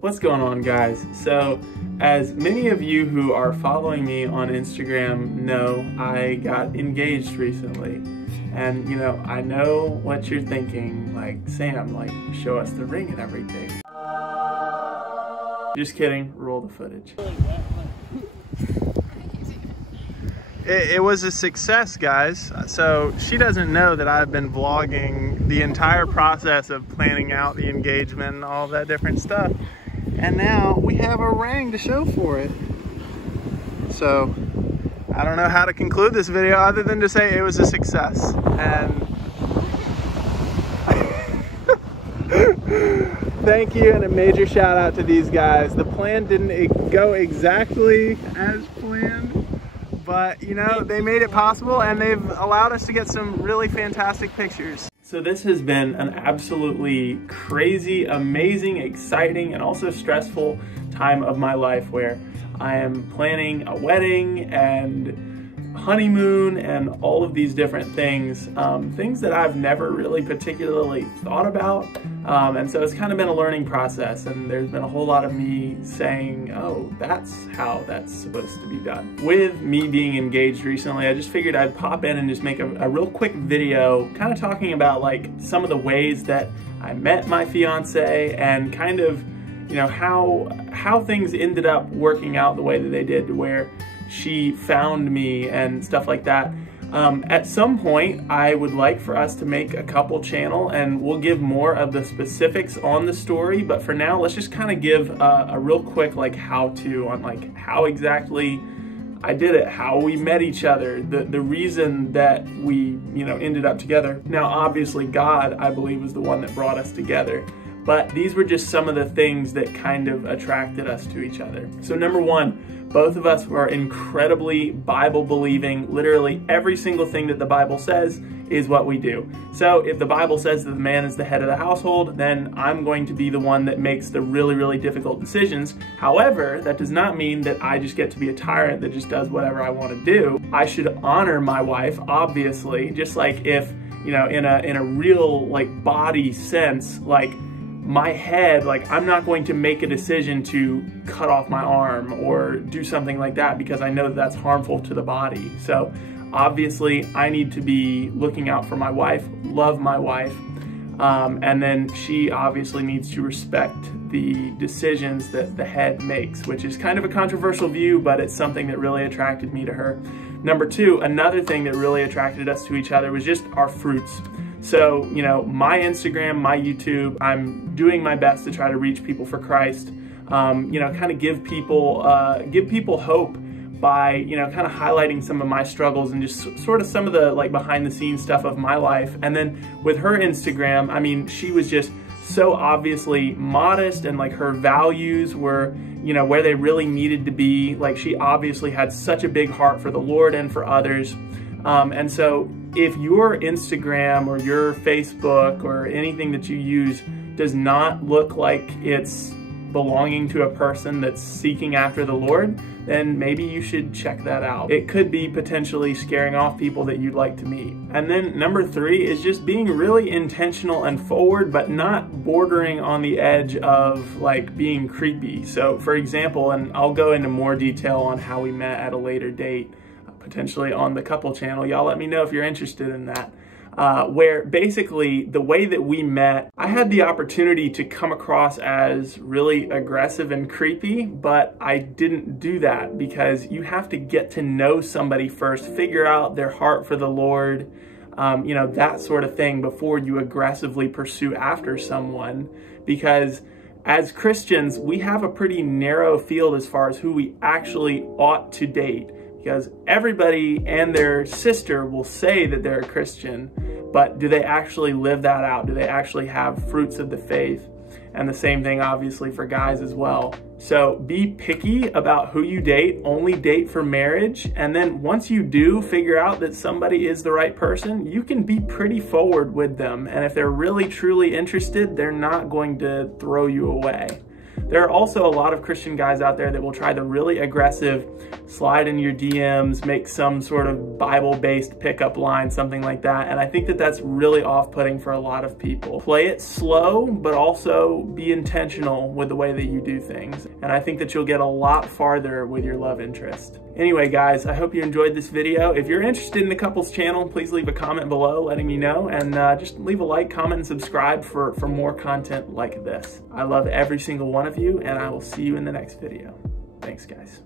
What's going on, guys? So, as many of you who are following me on Instagram know, I got engaged recently. And, you know, I know what you're thinking, like, Sam, like, show us the ring and everything. Just kidding, roll the footage. It was a success, guys. So she doesn't know that I've been vlogging the entire process of planning out the engagement and all that different stuff. And now we have a ring to show for it. So I don't know how to conclude this video other than to say it was a success. And thank you and a major shout out to these guys. The plan didn't go exactly as planned, but you know, they made it possible and they've allowed us to get some really fantastic pictures. So this has been an absolutely crazy, amazing, exciting, and also stressful time of my life where I am planning a wedding and honeymoon and all of these different things, things that I've never really particularly thought about. And so it's kind of been a learning process, and there's been a whole lot of me saying, oh, that's how that's supposed to be done. With me being engaged recently, I just figured I'd pop in and just make a real quick video kind of talking about like some of the ways that I met my fiance and kind of, you know, how things ended up working out the way that they did, to where she found me and stuff like that. At some point, I would like for us to make a couple channel, and we'll give more of the specifics on the story, but for now, let's just kind of give a real quick like how-to on like how exactly I did it, how we met each other, the reason that we, you know, ended up together. Now, obviously, God, I believe, was the one that brought us together. But these were just some of the things that kind of attracted us to each other. So number one, both of us were incredibly Bible-believing. Literally every single thing that the Bible says is what we do. So if the Bible says that the man is the head of the household, then I'm going to be the one that makes the really, really difficult decisions. However, that does not mean that I just get to be a tyrant that just does whatever I want to do. I should honor my wife, obviously, just like if, you know, in a real like body sense, like my head, like I'm not going to make a decision to cut off my arm or do something like that because I know that that's harmful to the body. So obviously I need to be looking out for my wife, love my wife, and then she obviously needs to respect the decisions that the head makes, which is kind of a controversial view, but it's something that really attracted me to her. Number two, another thing that really attracted us to each other was just our fruits. So, you know, my Instagram, my YouTube, I'm doing my best to try to reach people for Christ. You know, kind of give people hope by, you know, kind of highlighting some of my struggles and just sort of some of the like behind the scenes stuff of my life. And then with her Instagram, I mean, she was just so obviously modest, and like her values were, you know, where they really needed to be. Like she obviously had such a big heart for the Lord and for others. And so if your Instagram or your Facebook or anything that you use does not look like it's belonging to a person that's seeking after the Lord, then maybe you should check that out. It could be potentially scaring off people that you'd like to meet. And then number three is just being really intentional and forward, but not bordering on the edge of like being creepy. So for example, and I'll go into more detail on how we met at a later date, potentially on the couple channel. Y'all let me know if you're interested in that. Where basically the way that we met, I had the opportunity to come across as really aggressive and creepy, but I didn't do that because you have to get to know somebody first, figure out their heart for the Lord, you know, that sort of thing before you aggressively pursue after someone. Because as Christians, we have a pretty narrow field as far as who we actually ought to date. Because everybody and their sister will say that they're a Christian, but do they actually live that out? Do they actually have fruits of the faith? And the same thing obviously for guys as well. So be picky about who you date, only date for marriage. And then once you do figure out that somebody is the right person, you can be pretty forward with them. And if they're really truly interested, they're not going to throw you away. There are also a lot of Christian guys out there that will try the really aggressive slide in your DMs, make some sort of Bible-based pickup line, something like that. And I think that that's really off-putting for a lot of people. Play it slow, but also be intentional with the way that you do things. And I think that you'll get a lot farther with your love interest. Anyway, guys, I hope you enjoyed this video. If you're interested in the couples channel, please leave a comment below letting me know, and just leave a like, comment, and subscribe for more content like this. I love every single one of you, and I will see you in the next video. Thanks, guys.